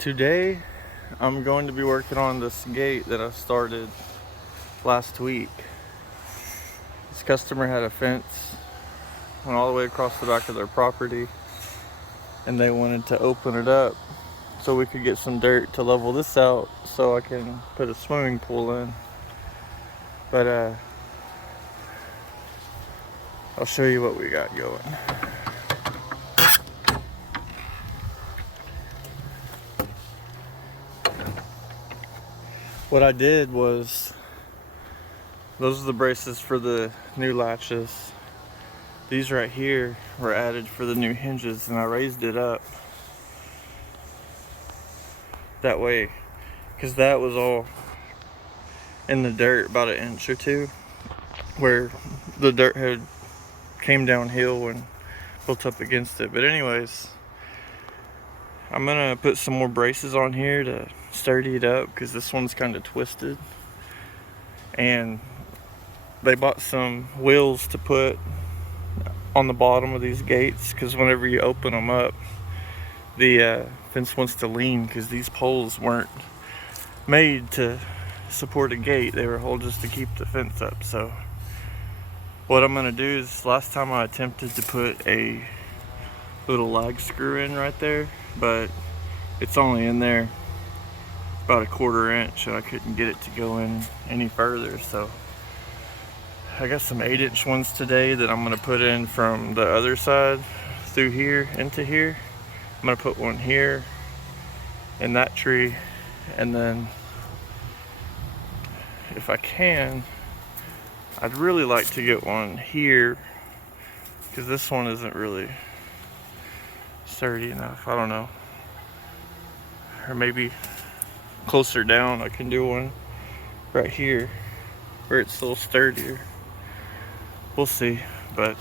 Today, I'm going to be working on this gate that I started last week. This customer had a fence, went all the way across the back of their property, and they wanted to open it up so we could get some dirt to level this out so I can put a swimming pool in. But I'll show you what we got going. What I did was, those are the braces for the new latches. These right here were added for the new hinges, and I raised it up that way because that was all in the dirt about an inch or two where the dirt had came downhill and built up against it. But anyways, I'm gonna put some more braces on here to sturdy it up because this one's kind of twisted, and they bought some wheels to put on the bottom of these gates because whenever you open them up, the fence wants to lean because these poles weren't made to support a gate. They were all just to keep the fence up. So what I'm gonna do is, last time I attempted to put a little lag screw in right there, but it's only in there about a 1/4 inch and I couldn't get it to go in any further. So I got some 8-inch ones today that I'm gonna put in from the other side through here into here. I'm gonna put one here in that tree, and then if I can, I'd really like to get one here because this one isn't really sturdy enough. I don't know, or maybe closer down I can do one right here where it's a little sturdier. We'll see. But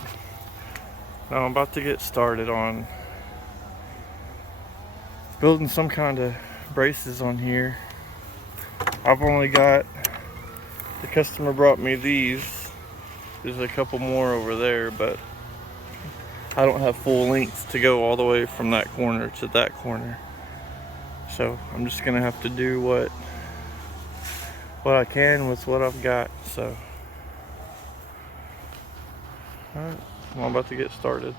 now I'm about to get started on building some kind of braces on here. I've only got, the customer brought me these. There's a couple more over there, but I don't have full length to go all the way from that corner to that corner. So I'm just gonna have to do what I can with what I've got. So alright, I'm about to get started.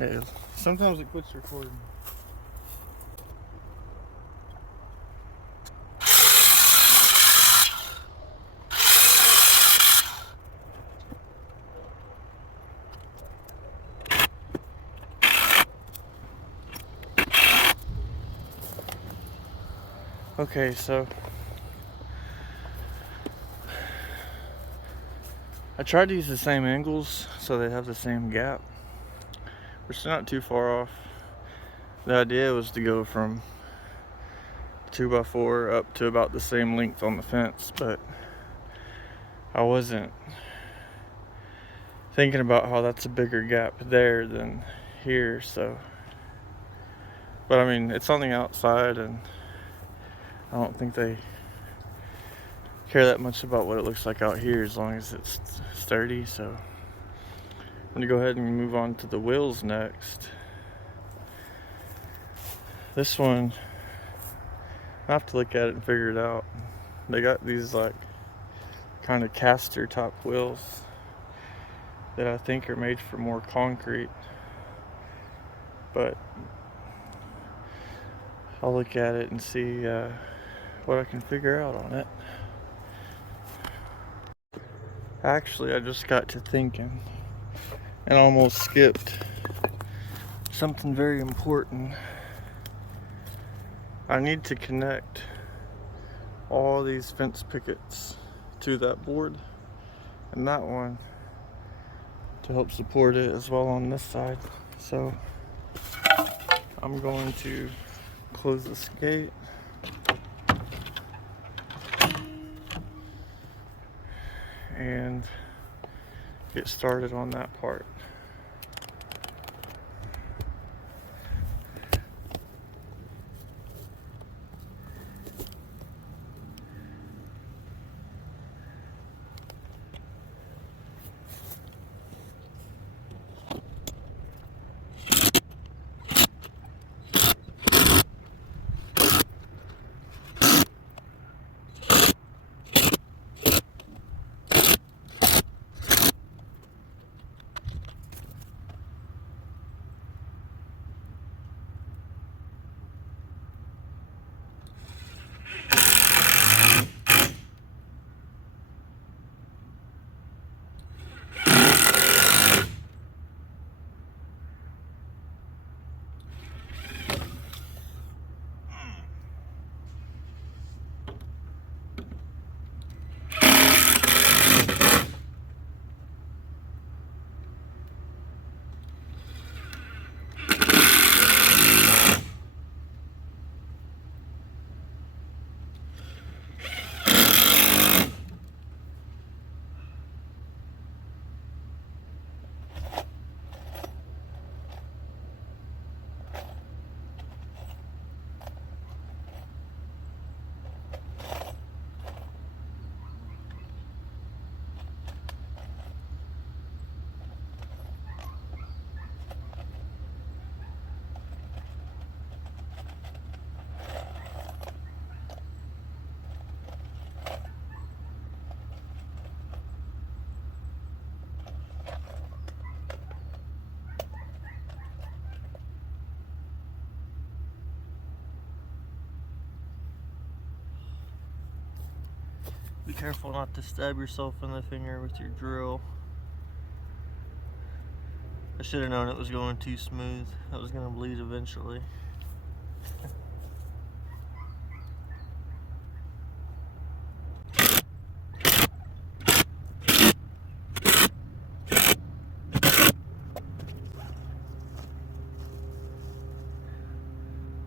Yeah, sometimes it quits recording. Okay, so I tried to use the same angles so they have the same gap, which is not too far off. The idea was to go from 2x4 up to about the same length on the fence, but I wasn't thinking about how that's a bigger gap there than here, so. But I mean, it's on the outside, and I don't think they care that much about what it looks like out here as long as it's sturdy. So I'm gonna go ahead and move on to the wheels next. This one, I have to look at it and figure it out. They got these like kind of caster top wheels that I think are made for more concrete, but I'll look at it and see what I can figure out on it. Actually, I just got to thinking and almost skipped something very important. I need to connect all these fence pickets to that board and that one to help support it as well on this side. So I'm going to close this gate and get started on that part. Be careful not to stab yourself in the finger with your drill. I should have known it was going too smooth. I was going to bleed eventually.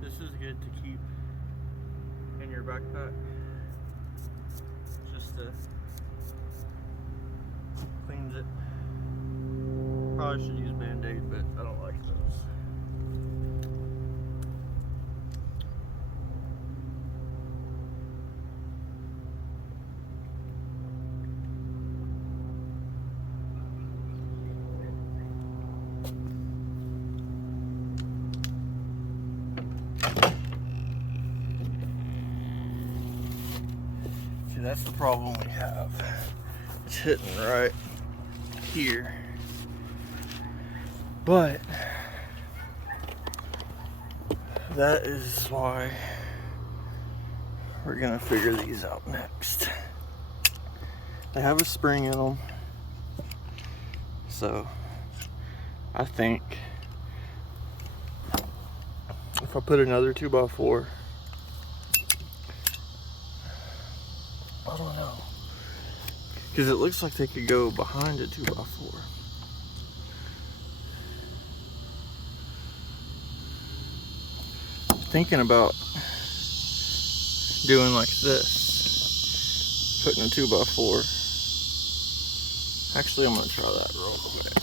This is good to keep in your backpack. Just cleans it. Probably should use Band-Aid, but I don't like those. See, that's the problem we have. It's hitting right here. But that is why we're gonna figure these out next. They have a spring in them, so I think if I put another 2x4, I don't know, because it looks like they could go behind a 2x4. Thinking about doing like this, putting a 2x4. Actually, I'm gonna try that real quick.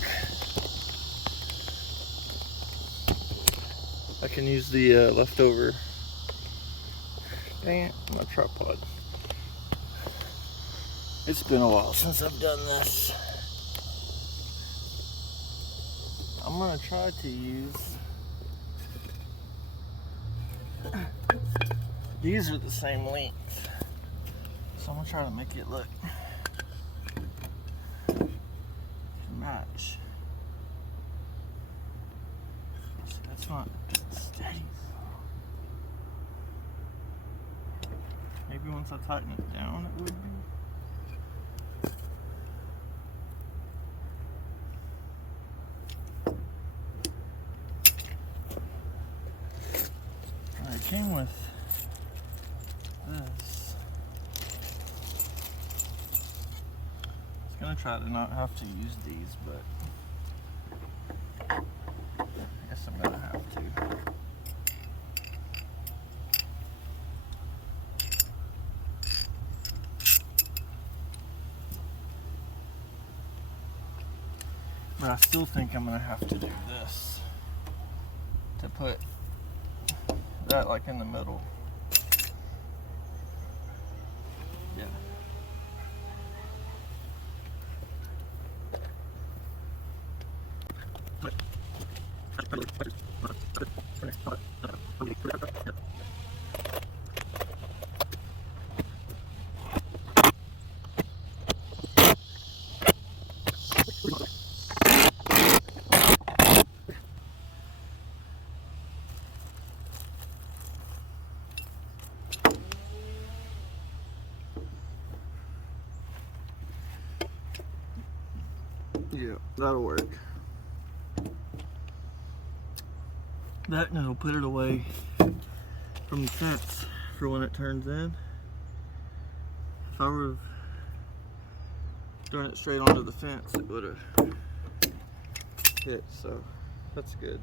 I can use the leftover, dang it, my tripod. It's been a while since I've done this. I'm gonna try to use, these are the same length, so I'm gonna try to make it look match. See, that's not steady. Maybe once I tighten it down, it would be. It came with this. I was gonna try to not have to use these, but I guess I'm gonna have to. But I still think I'm gonna have to do this to put that like in the middle. Yeah. Yeah, that'll work. That, and it'll put it away from the fence for when it turns in. If I would have thrown it straight onto the fence, it would have hit, so that's good.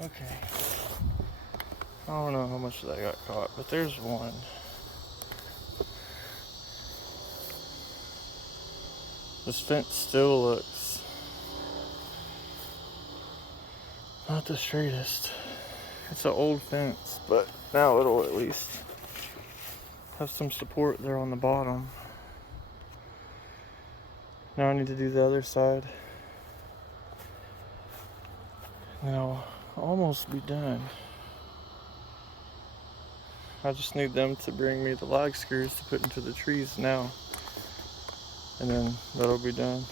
Okay. I don't know how much of that got caught, but there's one. This fence still looks not the straightest. It's an old fence, but now it'll at least have some support there on the bottom. Now I need to do the other side. And I'll almost be done. I just need them to bring me the lag screws to put into the trees now. And then that'll be done.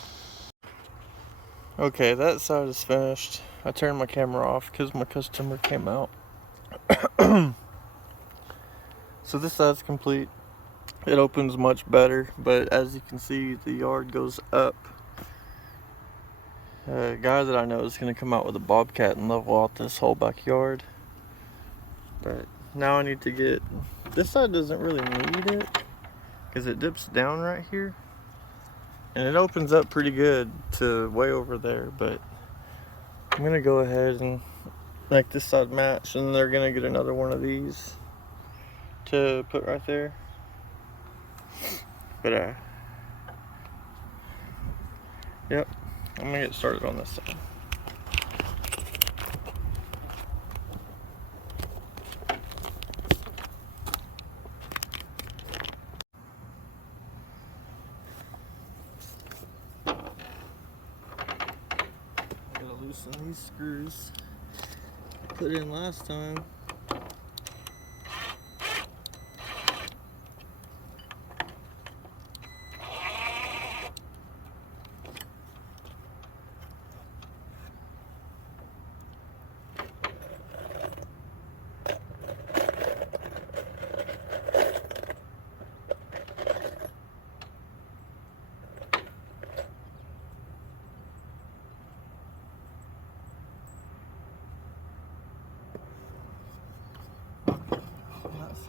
Okay, that side is finished. I turned my camera off because my customer came out. So this side's complete. It opens much better, but as you can see, the yard goes up. A guy that I know is going to come out with a bobcat and level out this whole backyard. But now I need to get, this side doesn't really need it because it dips down right here. And it opens up pretty good to way over there, but I'm going to go ahead and make this side match, and they're going to get another one of these to put right there. But yep, I'm gonna get started on this side. I gotta loosen these screws I put in last time.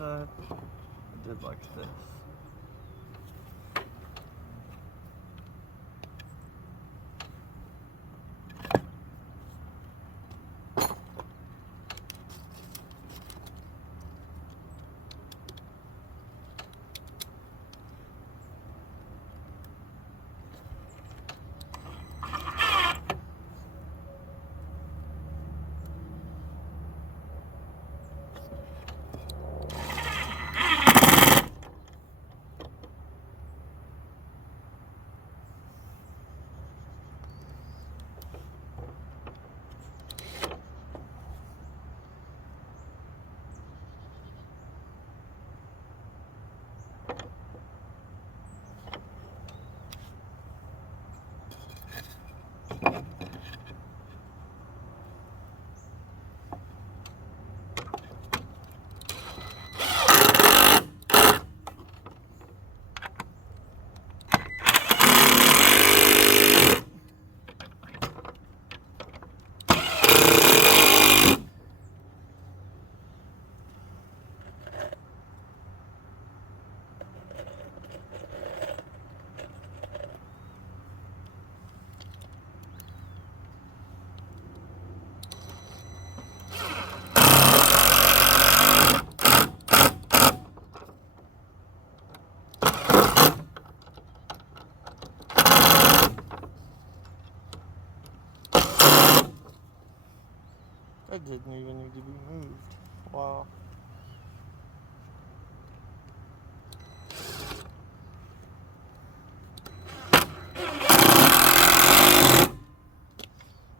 I did like this. That didn't even need to be moved. Wow.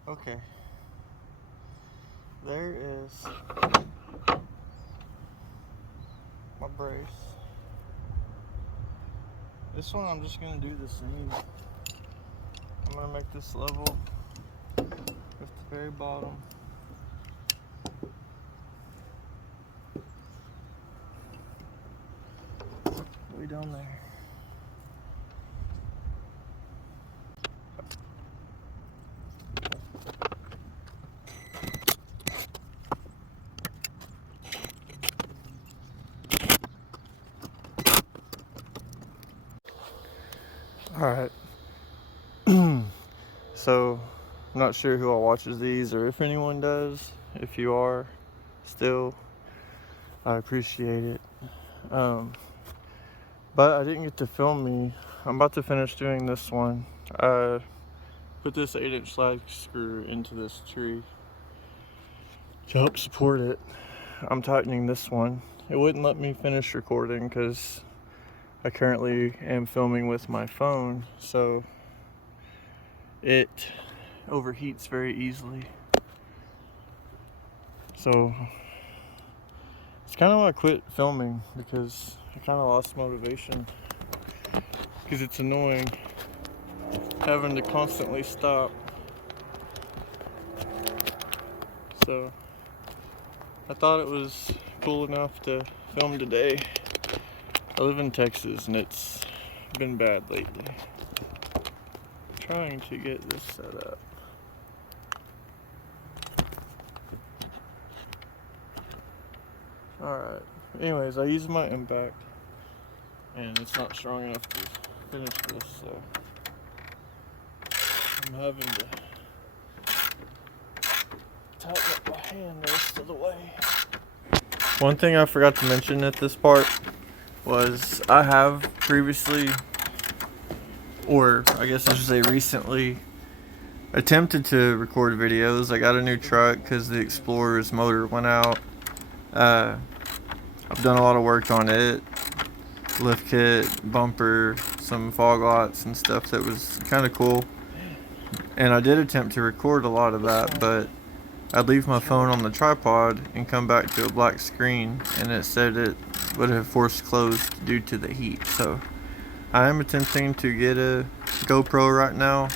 Okay. There is my brace. This one I'm just gonna do the same. I'm gonna make this level with the very bottom. Way down there. Alright. So, I'm not sure who all watches these or if anyone does. If you are, still, I appreciate it. But I didn't get to film me. I'm about to finish doing this one. I put this 8-inch slag screw into this tree to help support it. I'm tightening this one. It wouldn't let me finish recording because I currently am filming with my phone, so it overheats very easily. So it's kind of why I quit filming, because I kind of lost motivation, because it's annoying having to constantly stop. So I thought it was cool enough to film today. I live in Texas and it's been bad lately. I'm trying to get this set up. Alright, anyways, I used my impact and it's not strong enough to finish this, so I'm having to tighten up my hand the rest of the way. One thing I forgot to mention at this part was I have previously, or I guess I should say recently, attempted to record videos. I got a new truck because the Explorer's motor went out. I've done a lot of work on it, lift kit, bumper, some fog lights and stuff that was kind of cool. And I did attempt to record a lot of that, but I'd leave my phone on the tripod and come back to a black screen, and it said it would have forced closed due to the heat. So I am attempting to get a GoPro right now.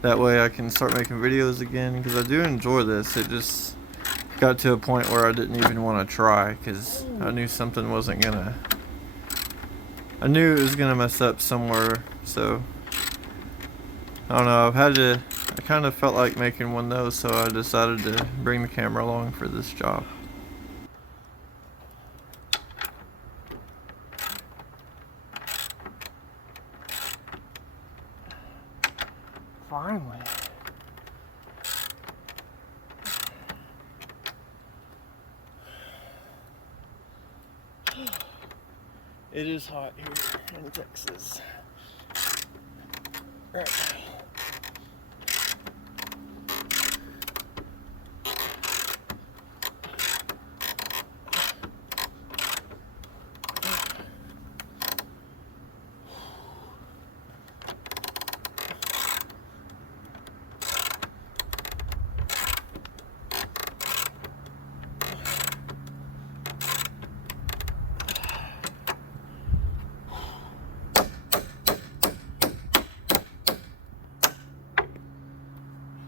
That way I can start making videos again, because I do enjoy this. It just got to a point where I didn't even want to try, because I knew something wasn't gonna, I knew it was gonna mess up somewhere. So I don't know, I kind of felt like making one though, so I decided to bring the camera along for this job. Finally. It is hot here in Texas right now.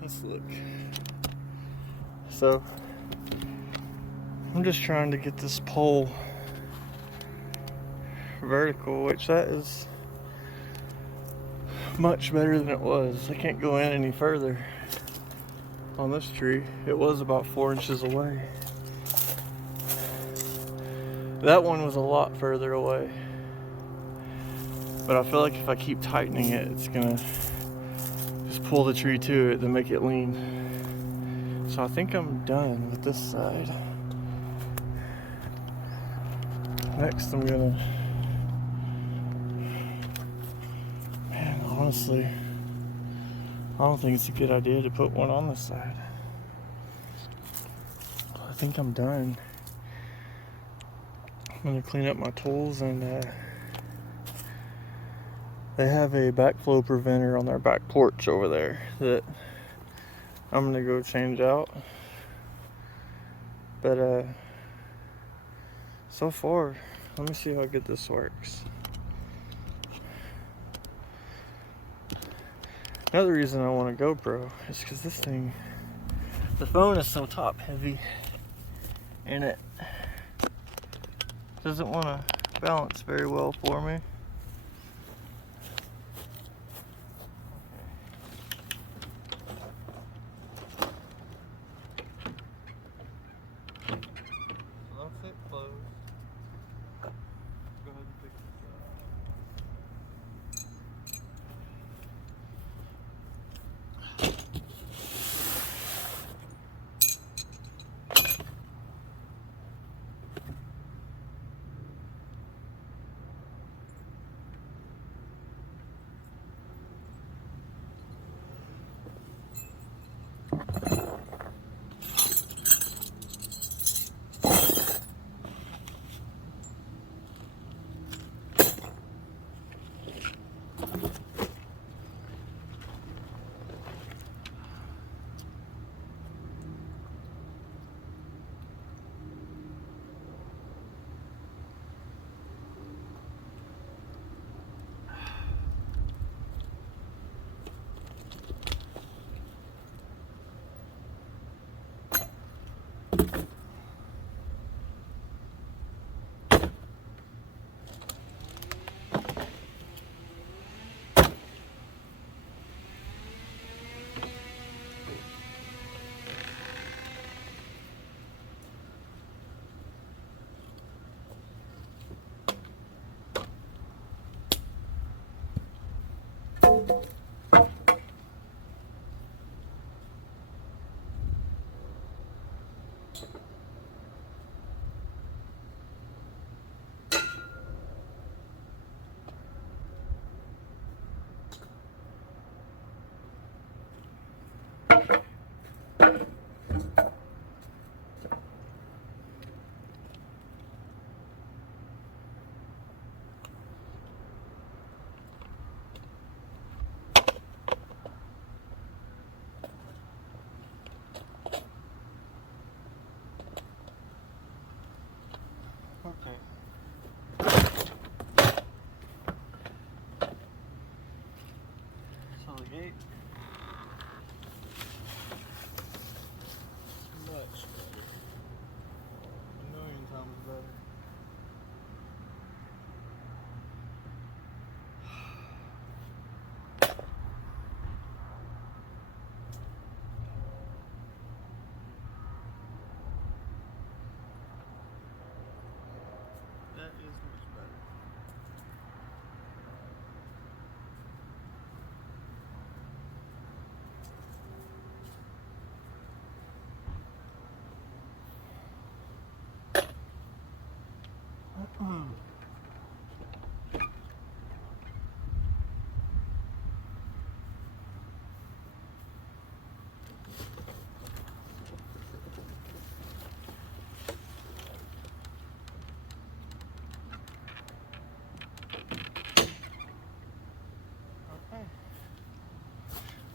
Let's look. So I'm just trying to get this pole vertical, which that is much better than it was. I can't go in any further on this tree. It was about 4 inches away. That one was a lot further away. But I feel like if I keep tightening it, it's gonna just pull the tree to it and make it lean. So I think I'm done with this side. Next I'm gonna, man, honestly, I don't think it's a good idea to put one on this side. I think I'm done. I'm gonna clean up my tools, and they have a backflow preventer on their back porch over there that I'm gonna go change out. But so far, let me see how good this works. Another reason I want a GoPro is because this thing, the phone is so top heavy and it doesn't want to balance very well for me. So that's it closed. Go ahead and fix this up.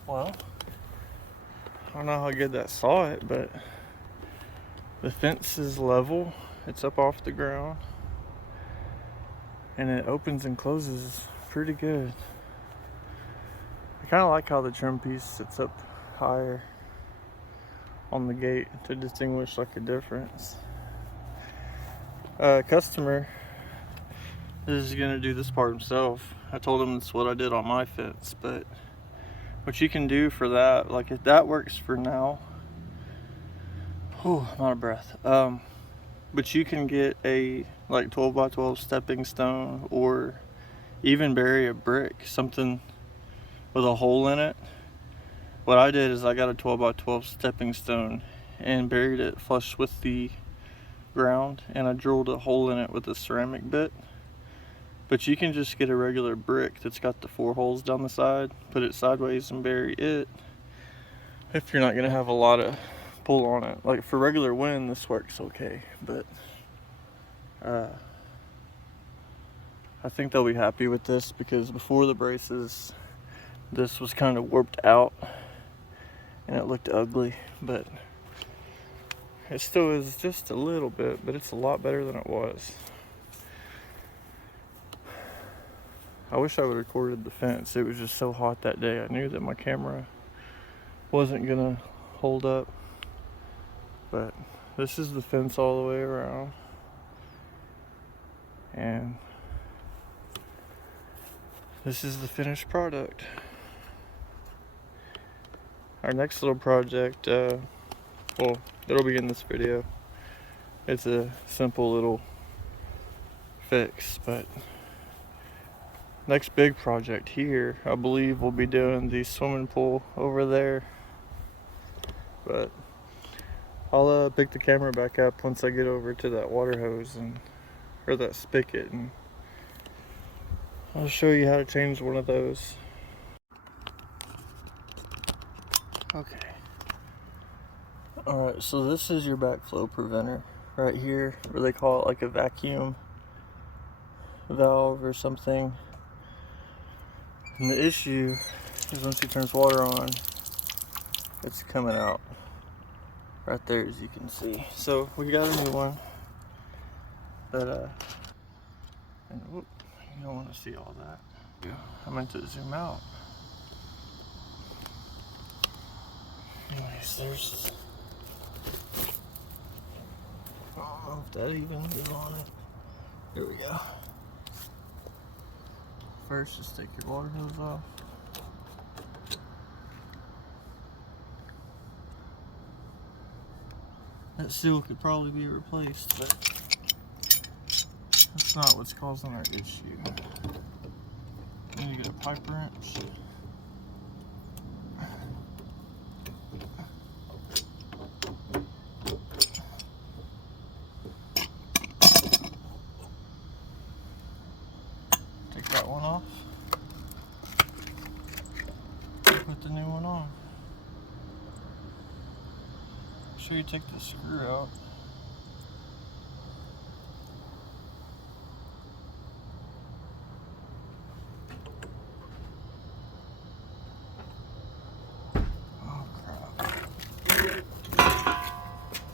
Well, I don't know how good that saw it, but the fence is level. It's up off the ground. And it opens and closes pretty good. I kind of like how the trim piece sits up higher on the gate to distinguish like a difference. Customer is gonna do this part himself. I told him that's what I did on my fence, but what you can do for that, like if that works for now, I'm out of breath. But you can get a like 12 by 12 stepping stone, or even bury a brick, something with a hole in it. What I did is I got a 12 by 12 stepping stone and buried it flush with the ground, and I drilled a hole in it with a ceramic bit. But you can just get a regular brick that's got the 4 holes down the side, put it sideways and bury it if you're not gonna have a lot of pull on it. Like for regular wind, this works okay, but I think they'll be happy with this, because before the braces this was kind of warped out and it looked ugly, but it still is just a little bit, but it's a lot better than it was. I wish I would have recorded the fence. It was just so hot that day. I knew that my camera wasn't gonna hold up, but this is the fence all the way around, and this is the finished product. Our next little project, well, it'll be in this video. It's a simple little fix, but next big project here, I believe we'll be doing the swimming pool over there. But I'll pick the camera back up once I get over to that water hose or that spigot, and I'll show you how to change one of those. Okay. Alright, so this is your backflow preventer right here, where they call it like a vacuum valve or something. And the issue is once he turns water on, it's coming out right there, as you can see. So we got a new one that and whoop, you don't want to see all that. I meant to zoom out. Anyways, there's, I don't know if that even is on it. Here we go. First, just take your water hose off. That seal could probably be replaced, but that's not what's causing our issue. Then you get a pipe wrench. Take that one off. Put the new one on. Make sure you take the screw out. Oh crap.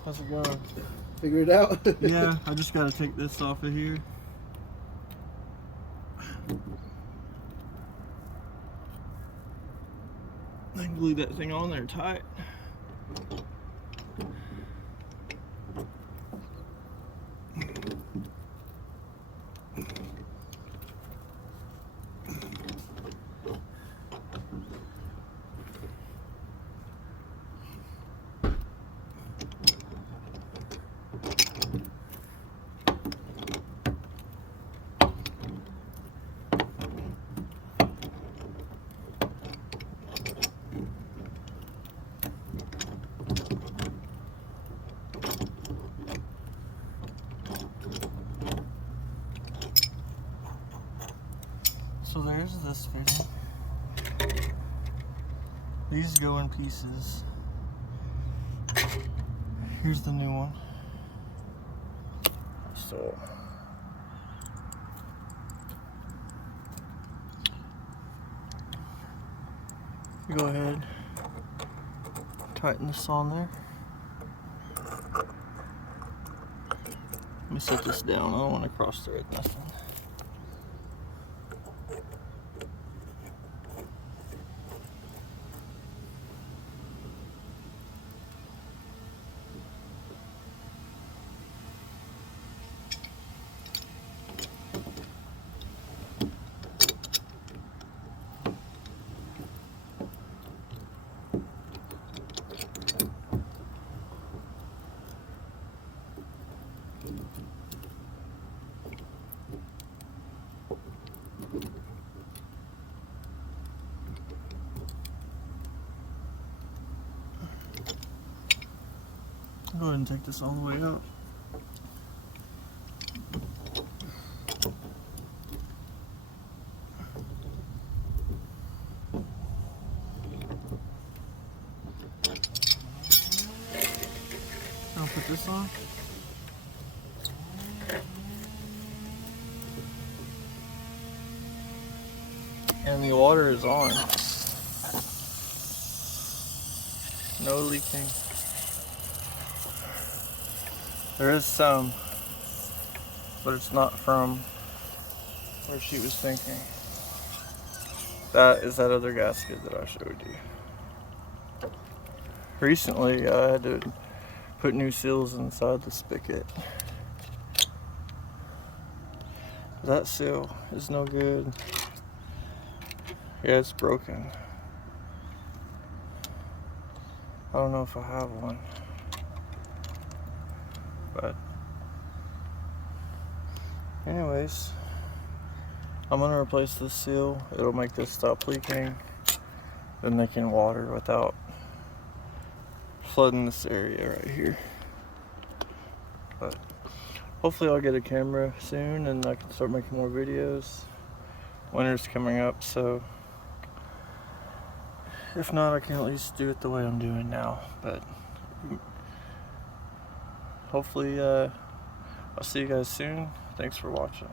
How's it going? Figure it out? Yeah, I just gotta take this off of here. I can glue that thing on there tight. So there's this fitting. These go in pieces. Here's the new one. So go ahead, tighten this on there. Let me set this down. I don't want to cross thread nothing. Go ahead and take this all the way out. I'll put this on. And the water is on. No leaking. There is some, but it's not from where she was thinking. That is that other gasket that I showed you. Recently, I had to put new seals inside the spigot. That seal is no good. Yeah, it's broken. I don't know if I have one. But anyways, I'm gonna replace this seal. It'll make this stop leaking. Then they can water without flooding this area right here. But hopefully I'll get a camera soon and I can start making more videos. Winter's coming up, so if not, I can at least do it the way I'm doing now. But hopefully I'll see you guys soon. Thanks for watching.